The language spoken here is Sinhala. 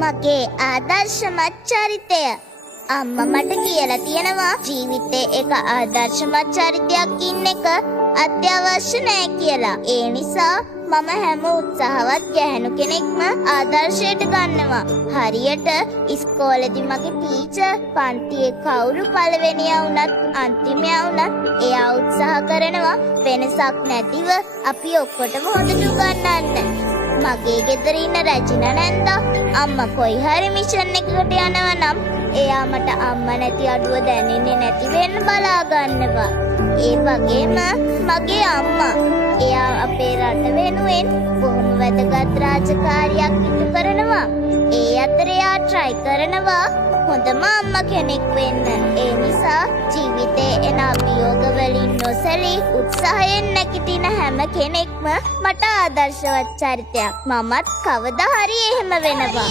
මගේ ආදර්ශමත් චරිතය. අම්මා මට කියලා තියෙනවා ජීවිතේ එක ආදර්ශමත් චරිතයක් ඉන්න එක අත්‍යවශ්‍ය නෑ කියලා. ඒ නිසා මම හැම උත්සාහවත් ගැහැණු කෙනෙක්ම ආදර්ශයට ගන්නවා. හරියට ඉස්කෝලේදී මගේ ටීචර් පන්තියේ කවුරු පළවෙනියා වුණත් අන්තිමයා වුණත් එයා උත්සාහ කරනවා වෙනසක් නැතිව අපි ඔක්කොටම හොඳට උගන්වන්න. මගේ ගෙදර ඉන්න රැජිනා නැන්දා අම්මා කොයි හරි මිෂන් එකකට යනවා නම් එයා මට අම්මා නැති අඩුව දැනෙන්නේ නැති වෙන්න බලා ගන්නවා. ඒ වගේම මගේ අම්මා එයා අපේ රට වෙනුවෙන් බොහොම වැදගත් රාජකාරියක් ඉටු කරනවා. ඒ අතරේ එයා try කරනවා හොඳම අම්මා කෙනෙක් වෙන්න. ඒ නිසා ජීවිතේ එන අභියෝග වලින් නොසැලී උත්සාහයෙන් නැගිටින හැම කෙනෙක්ම මට ආදර්ශවත් චරිතයක්. මමත් කවදා හරි එහෙම වෙනවා.